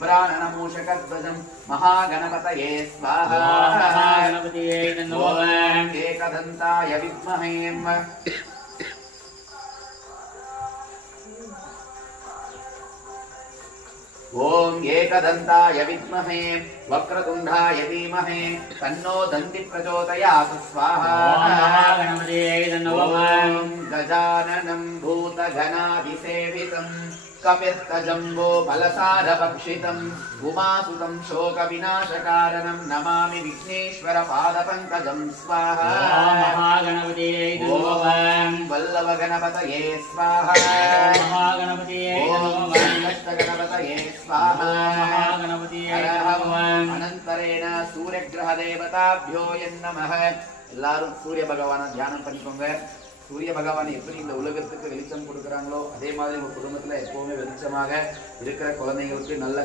विभ्राणनमूषकध्वजं महागणपतये स्वाहा महागणपतये नमः एकदन्ताय विद्महे ओम एकदन्ताय विद्महे वक्रतुण्डाय धीमहि तन्नो दन्ति प्रचोदयात् स्वाहा महागणपतये नमः गजाननं भूतगणाधिसेवितं कपित्तजम्बो बलसारभक्षितं उमासुतं शोकविनाशकारणं नमामि विघ्नेश्वरपादपङ्कजं स्वाहा महागणपतये नमः वल्लभगणपतये स्वाहा महागणपतये नमः गणपतये स्वाहा महागणपतये नमः अनंतरेण सूर्यग्रह देवताभ्यो नमः எல்லாரும் சூரிய பகவானை தியானம் பண்ணிக்கோங்க சூரிய பகவான் எப்படி இந்த உலகத்துக்கு வெளிச்சம் கொடுக்கறாங்களோ அதே மாதிரி உங்க குடும்பத்துல எப்பவுமே வெளிச்சமாக இருக்கிற குழந்தைகளுக்கு நல்ல